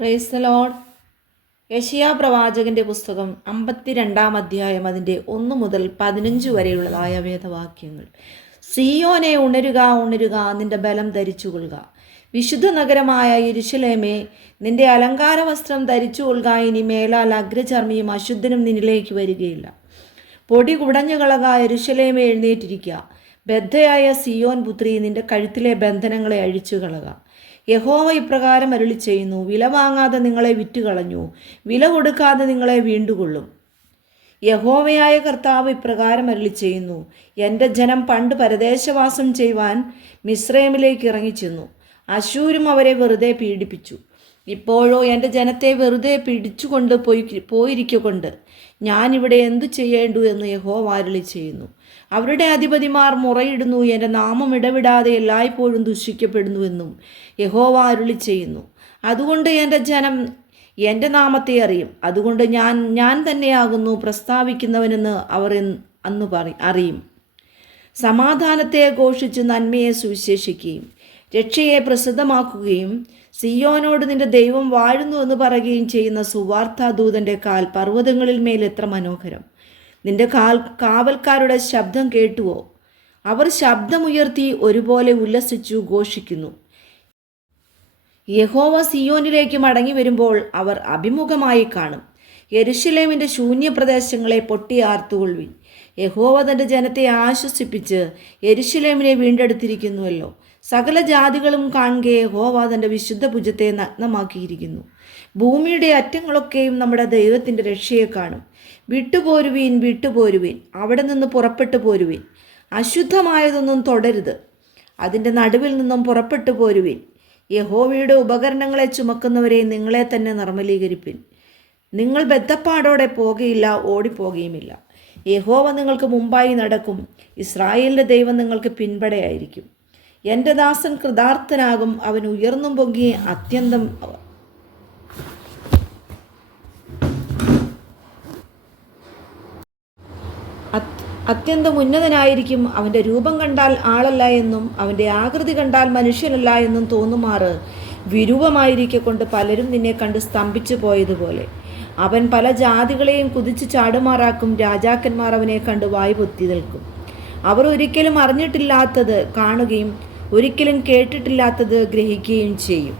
Praise the Lord. യെശയ്യാ പ്രവാചകന്റെ പുസ്തകം 52-ാം അധ്യായം അതിൻ്റെ 1 മുതൽ 15 വരെയുള്ളതായ വേദവാക്യങ്ങൾ. സിയോനെ, ഉണരുക ഉണരുക, നിന്റെ ബലം ധരിച്ചുകൊള്ളുക. വിശുദ്ധ നഗരമായ യെരൂശലേമേ, നിന്റെ അലങ്കാര വസ്ത്രം ധരിച്ചുകൊള്ളുക. ഇനി മേലാൽ അഗ്രചർമ്മിയും അശുദ്ധനും നിന്നിലേക്ക് വരികയില്ല. പൊടി കുടഞ്ഞു കളക, യെരൂശലേമേ, എഴുന്നേറ്റിരിക്കുക. ബദ്ധയായ സിയോൻ പുത്രി, നിന്റെ കഴുത്തിലെ ബന്ധനങ്ങളെ അഴിച്ചു കളക. യഹോവ ഇപ്രകാരം അരുളി ചെയ്യുന്നു: വില വാങ്ങാതെ നിങ്ങളെ വിറ്റുകളഞ്ഞു, വില കൊടുക്കാതെ നിങ്ങളെ വീണ്ടുകൊള്ളും. യഹോവയായ കർത്താവ് ഇപ്രകാരം അരുളി ചെയ്യുന്നു: എൻ്റെ ജനം പണ്ട് പരദേശവാസം ചെയ്യുവാൻ മിസ്രൈമിലേക്ക് ഇറങ്ങിച്ചെന്നു. അശൂരും അവരെ വെറുതെ പീഡിപ്പിച്ചു. ഇപ്പോഴോ എൻ്റെ ജനത്തെ വെറുതെ പിടിച്ചുകൊണ്ട് പോയിരിക്കൊണ്ട് ഞാനിവിടെ എന്തു ചെയ്യേണ്ടു എന്ന് യഹോവ അരുളി ചെയ്യുന്നു. അവരുടെ അധിപതിമാർ മുറയിടുന്നു, എൻ്റെ നാമം ഇടവിടാതെ എല്ലായ്പ്പോഴും ദുഷിക്കപ്പെടുന്നുവെന്നും യഹോവ അരുളി ചെയ്യുന്നു. അതുകൊണ്ട് എൻ്റെ ജനം എൻ്റെ നാമത്തെ അറിയും. അതുകൊണ്ട് ഞാൻ തന്നെയാകുന്നു പ്രസ്താവിക്കുന്നവനെന്ന് അവർ അന്ന് അറിയും. സമാധാനത്തെ ഘോഷിച്ച് നന്മയെ സുവിശേഷിക്കുകയും രക്ഷയെ പ്രസിദ്ധമാക്കുകയും സിയോനോട് നിന്റെ ദൈവം വാഴുന്നു എന്ന് പറയുകയും ചെയ്യുന്ന സുവാർത്താദൂതൻ്റെ കാൽ പർവ്വതങ്ങളിൽ മേൽ എത്ര മനോഹരം! നിന്റെ കാവൽക്കാരുടെ ശബ്ദം കേട്ടുവോ? അവർ ശബ്ദമുയർത്തി ഒരുപോലെ ഉല്ലസിച്ചു ഘോഷിക്കുന്നു. യഹോവ സിയോനിലേക്ക് മടങ്ങി വരുമ്പോൾ അവർ അഭിമുഖമായി കാണും. യെരൂശലേമിൻ്റെ ശൂന്യപ്രദേശങ്ങളെ പൊട്ടിയാർത്തുകൊള്ളുവിൻ. യഹോവ തൻ്റെ ജനത്തെ ആശ്വസിപ്പിച്ച് യെരൂശലേമിനെ വീണ്ടെടുത്തിരിക്കുന്നുവല്ലോ. സകല ജാതികളും കാണുകെ യഹോവ തൻ്റെ വിശുദ്ധ ഭുജത്തെ നഗ്നമാക്കിയിരിക്കുന്നു. ഭൂമിയുടെ അറ്റങ്ങളൊക്കെയും നമ്മുടെ ദൈവത്തിൻ്റെ രക്ഷയെ കാണും. വിട്ടുപോരുവീൻ, വിട്ടുപോരുവീൻ, അവിടെ നിന്ന് പുറപ്പെട്ടു പോരുവീൻ. അശുദ്ധമായതൊന്നും തൊടരുത്, അതിൻ്റെ നടുവിൽ നിന്നും പുറപ്പെട്ടു പോരുവീൻ. യഹോവയുടെ ഉപകരണങ്ങളെ ചുമക്കുന്നവരെ, നിങ്ങളെ തന്നെ നിർമ്മലീകരിപ്പിൻ. നിങ്ങൾ ബദ്ധപ്പാടോടെ പോകുകയില്ല, ഓടിപ്പോകുകയുമില്ല. യഹോവ നിങ്ങൾക്ക് മുമ്പായി നടക്കും, ഇസ്രായേലിൻ്റെ ദൈവം നിങ്ങൾക്ക് പിൻപടയായിരിക്കും. എൻ്റെ ദാസൻ കൃതാർത്ഥനാകും, അവൻ ഉയർന്നും പൊങ്ങി അത്യന്തം ഉന്നതനായിരിക്കും. അവൻ്റെ രൂപം കണ്ടാൽ ആളല്ല എന്നും അവൻ്റെ ആകൃതി കണ്ടാൽ മനുഷ്യനല്ല എന്നും തോന്നുമാറ് വിരൂപമായിരിക്കൊണ്ട് പലരും നിന്നെ കണ്ട് സ്തംഭിച്ചു പോയതുപോലെ അവൻ പല ജാതികളെയും കുതിച്ചു ചാടുമാറാക്കും. രാജാക്കന്മാർ അവനെ കണ്ട് വായ് പൊത്തി നിൽക്കും. അവർ ഒരിക്കലും അറിഞ്ഞിട്ടില്ലാത്തത് കാണുകയും ഒരിക്കലും കേട്ടിട്ടില്ലാത്തത് ഗ്രഹിക്കുകയും ചെയ്യും.